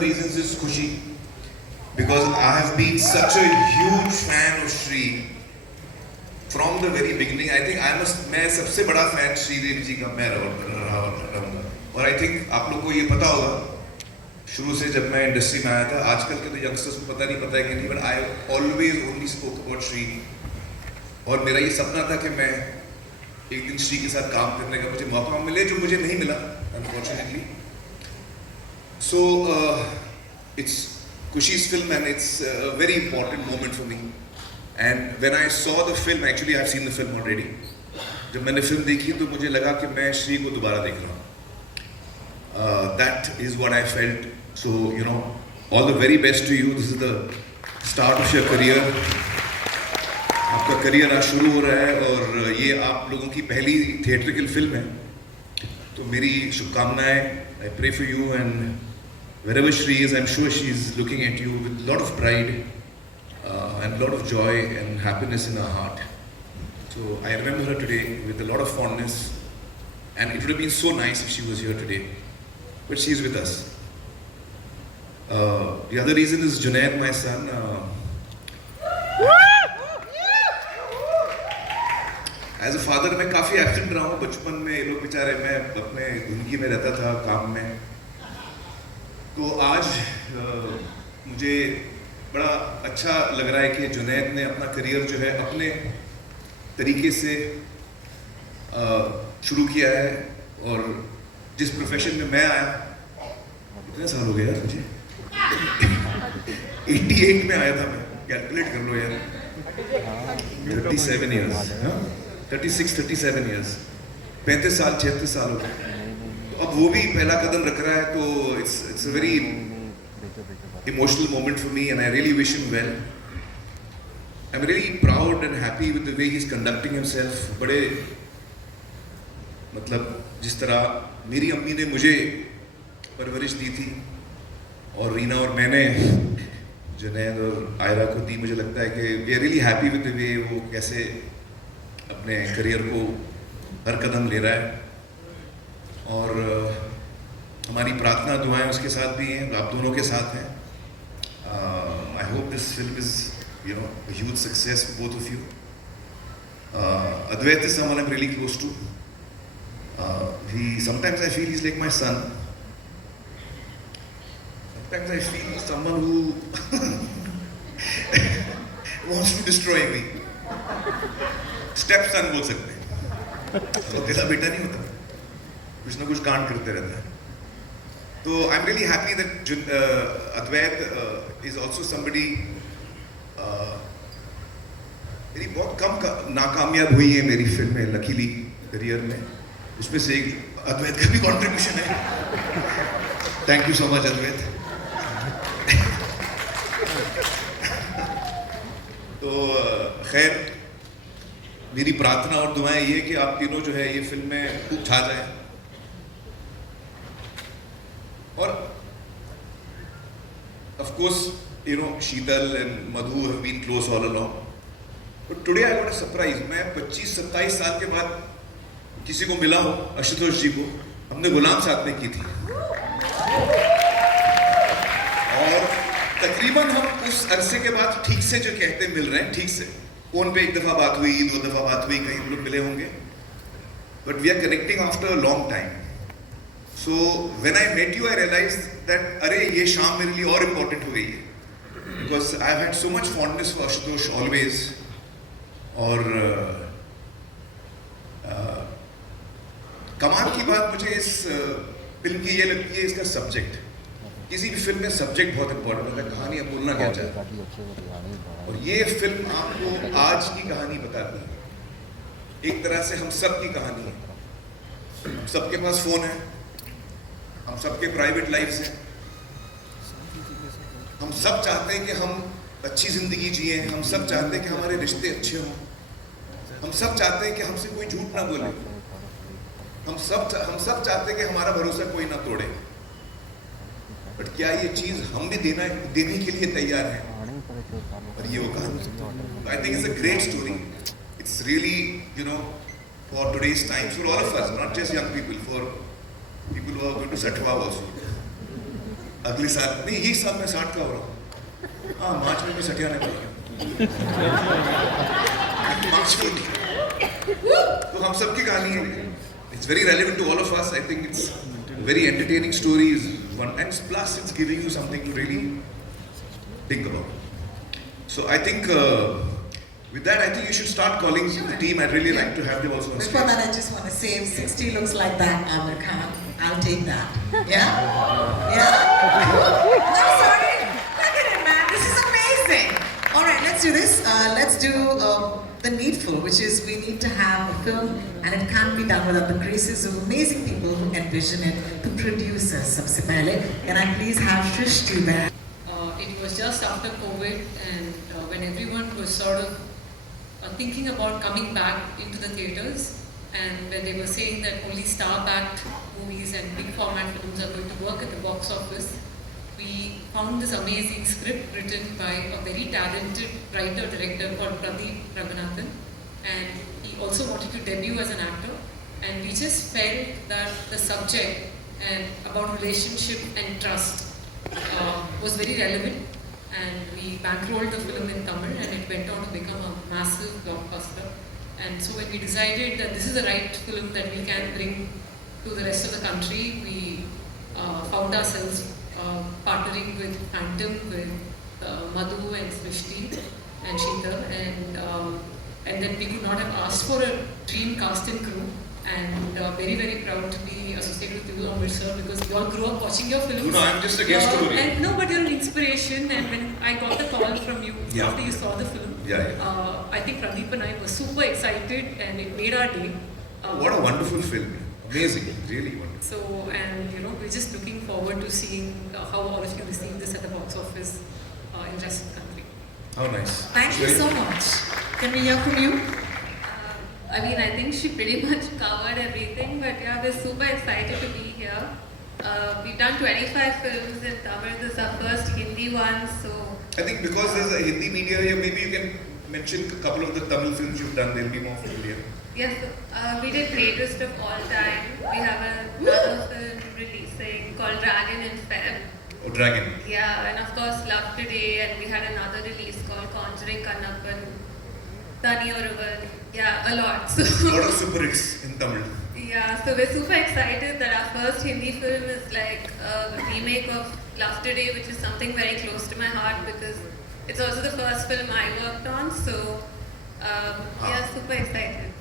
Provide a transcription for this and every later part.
the reasons is Khushi, because I have been such a huge fan of Shri from the very beginning. I think मैं सबसे बड़ा fan Sridevi जी का मैं रहूँगा. और I think आप लोग को ये पता होगा, शुरू से जब मैं इंडस्ट्री में आया था, आजकल के तो यंगस्टर्स को पता है कि नहीं, but I always only spoke about Shri. और मेरा ये सपना था कि मैं एक दिन श्री के साथ काम करने का मुझे मौका मिले, जो मुझे नहीं मिला unfortunately. So it's Kushi's film and it's a very important moment for me. And when I saw the film, actually I've seen the film already. जब मैंने फिल्म देखी तो मुझे लगा कि मैं श्री को दोबारा देख रहा हूँ. That is what I felt. So you know, all the very best to you. This is the start of your career. आपका करियर आज शुरू हो रहा है और ये आप लोगों की पहली थिएट्रिकल फिल्म है. तो मेरी शुभकामनाएं. I pray for you and wherever Shri is, I'm sure she's looking at you with a lot of pride and a lot of joy and happiness in her heart. So I remember her today with a lot of fondness, and it would have been so nice if she was here today. But she's with us. The other reason is Junaid, my son. As a father, मैं काफ़ी absent रहा हूँ. बचपन में ये लोग बेचारे, मैं अपने धुनगी में रहता था, काम में. तो आज मुझे बड़ा अच्छा लग रहा है कि जुनैद ने अपना करियर जो है अपने तरीके से शुरू किया है. और जिस प्रोफेशन में मैं आया, कितने साल हो गए यार मुझे, 88 में आया था मैं. कैलकुलेट कर लो यार, 37 ईयर्स, 36-37 ईयर्स, 35 साल 36 साल हो गए. अब वो भी पहला कदम रख रहा है. तो it's a very emotional moment for me and I really wish him well. I'm really proud and happy with the way he's conducting himself. बड़े मतलब जिस तरह मेरी अम्मी ने मुझे परवरिश दी थी और रीना और मैंने जुनैद और आयरा को दी, मुझे लगता है कि we are really happy with the way वो कैसे अपने करियर को हर कदम ले रहा है. और हमारी प्रार्थना दुआएं उसके साथ भी हैं, आप दोनों के साथ हैं. I hope this film is, you know, a huge success for both of you. Advait is someone I'm really close to. Sometimes I feel he's like my son. Sometimes I feel he's someone who wants to destroy me. Step son बोल सकते हैं. तो अकेला बेटा नहीं होता, कुछ ना कुछ कांड करते रहता है. तो I am really happy that Advait is also somebody. मेरी बहुत कम नाकामयाब हुई है मेरी फिल्में लकीली करियर में, उसमें से एक अद्वैत का भी कंट्रीब्यूशन है. थैंक यू सो मच अद्वैत. तो खैर, मेरी प्रार्थना और दुआएं ये कि आप तीनों जो है ये फिल्म में खूब छा जाए. और of course, you know, Sheetal and Madhu have been close all along. But today I got a surprise. मैं 25-27 साल के बाद किसी को मिला हूँ, आशुतोष जी को. हमने गुलाम साथ में की थी और तकरीबन हम उस अरसे के बाद ठीक से जो कहते मिल रहे हैं, ठीक से फोन पे एक दफ़ा बात हुई, 2 दफ़ा बात हुई, कहीं हम लोग मिले होंगे. But we are connecting after a long time. So when I met you, I realized that अरे ये शाम मेरे लिए और इम्पोर्टेंट हो गई है, because I have had so much fondness for Ashutosh always. और कमाल की बात मुझे इस फिल्म की ये लगती है, इसका सब्जेक्ट. किसी भी फिल्म में सब्जेक्ट बहुत इम्पोर्टेंट होता है, कहानी आप बोलना क्या चाहते हैं. और ये फिल्म आपको आज की कहानी बताती है. एक तरह से हम सब की कहानी है. हम सबके पास फोन है, हम सबके प्राइवेट लाइफ्स हैं. हम सब चाहते हैं कि हम अच्छी जिंदगी जिए. हम सब चाहते हैं कि हमारे रिश्ते अच्छे हों. हम सब चाहते हैं कि हमसे कोई झूठ ना बोले. हम सब चाहते हैं कि हमारा भरोसा कोई ना तोड़े. बट क्या ये चीज हम भी देने के लिए तैयार हैं? और ये वो कहानी. I think it's a great story. It's really, you know, for today's times, for all of us, not just young people, for people who are going to Satwa also. अगले साल नहीं, ये साल मैं 60 का हो रहा हूँ। हाँ, मार्च में भी सटियाने वाला हूँ। मार्च में तो हम सबकी कहानी है। It's very relevant to all of us. I think it's a very entertaining story. And plus it's giving you something to really think about. So I think with that, I think you should start calling the team. I'd really like to have them also on Before stage. that, I just want to say, if 60 looks like that, Amir Khan, I'll take that. Yeah? Yeah? No, sorry. Look at it, man. This is amazing. All right, let's do this. Let's do the needful, which is we need to have a film, and it can't be done without the graces of amazing people who envision it, the producers. Sabse pehle, can I please have Shrishti back? It was just after COVID, and when everyone was sort of thinking about coming back into the theatres, and when they were saying that only star-backed movies and big format films are going to work at the box office, we found this amazing script written by a very talented writer-director called Pradeep Raghunathan, and he also wanted to debut as an actor, and we just felt that the subject and about relationship and trust was very relevant, and we bankrolled the film in Tamil, and it went on to become a massive blockbuster. And so when we decided that this is the right film that we can bring to the rest of the country, we found ourselves partnering with Phantom, with Madhu and Srishti and Sheetal, and then we could not have asked for a dream cast and crew. And very, very proud to be associated with you, Amir sir, because we all grew up watching your films. No, I'm just a guest story. And no, but you're an inspiration. And when I got the call from you after you saw the film, I think Pradeep and I were super excited, and it made our day. What a wonderful film! Amazing, really wonderful. So, and we're just looking forward to seeing how all of you receive this at the box office in the rest of the country. How nice. Thank you so much. Can we hear from you? I mean, I think she pretty much covered everything, but yeah, we're super excited to be here. We've done 25 films in Tamil. This is our first Hindi one, so... I think because there's a Hindi media here, maybe you can mention a couple of the Tamil films you've done. They'll be more familiar. Yes, we did Greatest of All Time. We have another film releasing called Dragon in Feb. Oh, Dragon. Yeah, and of course Love Today, and we had another release called Conjuring Kannappan, Thani Oruvan. Yeah, a lot. So, A lot of super hits in Tamil. yeah, so we're super excited that our first Hindi film is like a remake of Love Today, which is something very close to my heart because it's also the first film I worked on. So, yeah, super excited.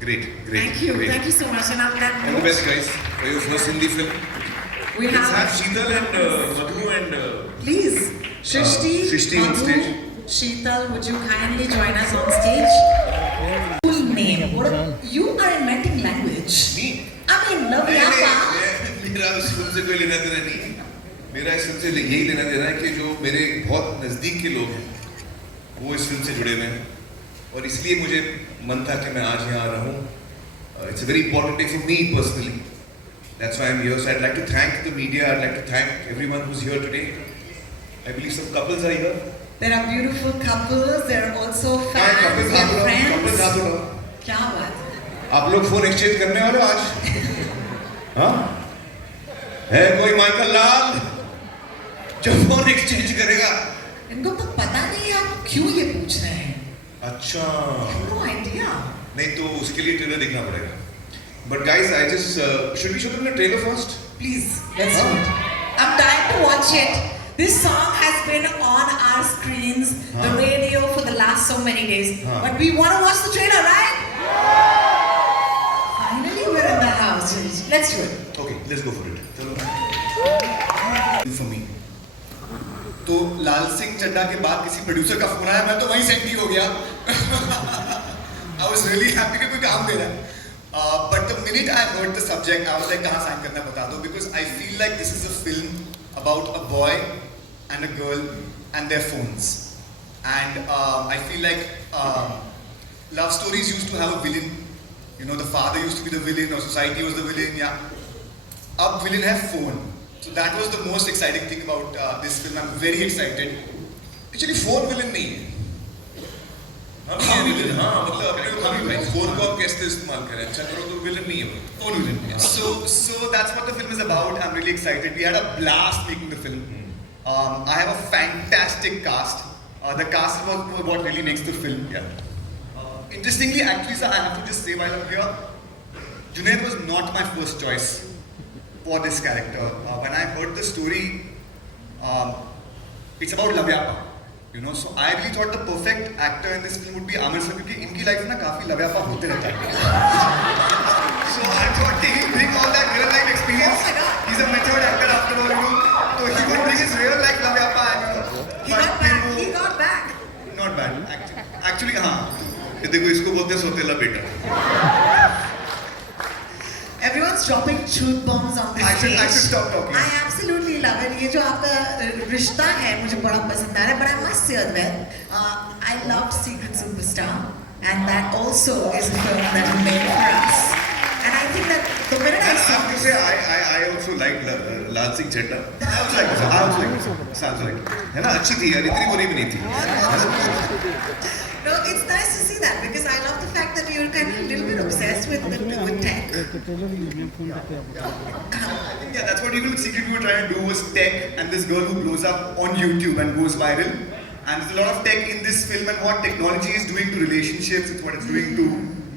Great, great. Thank you. Great. Thank you so much. And on that All the best, guys, for your first Hindi film. we Let's have have, Sheetal and Madhu and please, Shrishti on Madhu, stage. Sheetal, would you kindly join us on stage? Full name. You are inventing language. Me? I mean, love yapa. मेरा इस film से कोई लेना देना नहीं है। मेरा इस फिल्म से यही लेना देना है कि जो मेरे बहुत नज़दीक के लोग हैं वो इस फिल्म से जुड़े हुए हैं और इसलिए मुझे मन था कि मैं आज यहाँ रहूँ. It's a very important day for me personally. That's why I'm here. So I'd like to thank the media. I'd like to thank everyone who's here today. I believe some couples are here. There are beautiful couples. There are also fans. couples There हाथ are उठाओ, friends. couples हाथ उठाओ. क्या बात है? आप लोग phone exchange करने वाले हो आज? हाँ? है कोई माइकल लाल जो फोन एक्सचेंज करेगा? इनको तो पता नहीं आप क्यों ये पूछ रहे हैं. अच्छा. No idea. नहीं तो उसके लिए ट्रेलर देखना पड़ेगा. But guys, I just should we show them the trailer first? Please, let's do it. I'm dying to watch it. This song has been on our screens, the radio for the last so many days. But we want to watch the trailer, right? Finally, we're in the house. Let's do it. Okay, let's go for it. For me. तो लाल सिंह चड्ढा के बाद किसी producer का phone आया, मैं तो वहीं senti हो गया. I was really happy कि कोई काम दे रहा है. But the minute I heard the subject, I was like, कहाँ साइन करना बता दो, because I feel like this is a film about a boy and a girl and their phones. And I feel like love stories used to have a villain. You know, the father used to be the villain or society was the villain. Yeah. Ab villain hai phone. So that was the most exciting thing about this film. I'm very excited. Actually, phone villain नहीं है. हाँ, villain. हाँ, मतलब अपने phone को आप कैसे इस्तेमाल करें? अच्छा करो तो villain नहीं है वो. Phone villain. So that's what the film is about. I'm really excited. We had a blast making the film. I have a fantastic cast. The cast is what really makes the film. Yeah. Interestingly, actually, sir, I have to just say while I'm here, Junaid was not my first choice for this character. When I heard the story, it's about Lavyapa. You know, so I really thought the perfect actor in this film would be Amar sir, because इनकी life में ना काफी Lavyapa होते रहता है. So I thought he will bring all that real life experience. He's a method actor after all, you know. So he would bring his real life Lavyapa and you know. He got back. Not bad. Actually, हाँ. ये देखो इसको बोलते हैं सोतेला बेटा. Everyone's dropping truth bombs on this stage. I should stop talking. I absolutely love it. ये जो आपका रिश्ता है मुझे बड़ा पसंद आ रहा है. But I must say Advait, I loved Secret Superstar, and that also is a film that you made for us. And I think that the minute I And I saw have to say I also like Lal Singh Chaddha. I also like this. I also like this. Sounds like. है ना अच्छी थी यार इतनी बुरी भी नहीं थी. No, it's nice to see that because I love the fact that you're kind of a little bit obsessed with tech. Yeah, that's what even with Secret we were trying to do was tech and this girl who blows up on YouTube and goes viral. And there's a lot of tech in this film and what technology is doing to relationships, it's what it's doing to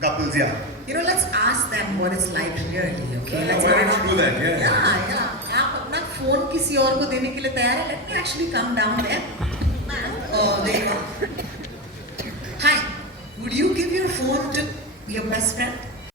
couples, yeah. You know, let's ask them what it's like really, okay? Yeah, Let's why don't you do that? Yeah. Yeah. आप अपना phone किसी और को देने के लिए तैयार है? Let me actually come down there. Oh, there you go. Hi, would you give your phone to your best friend?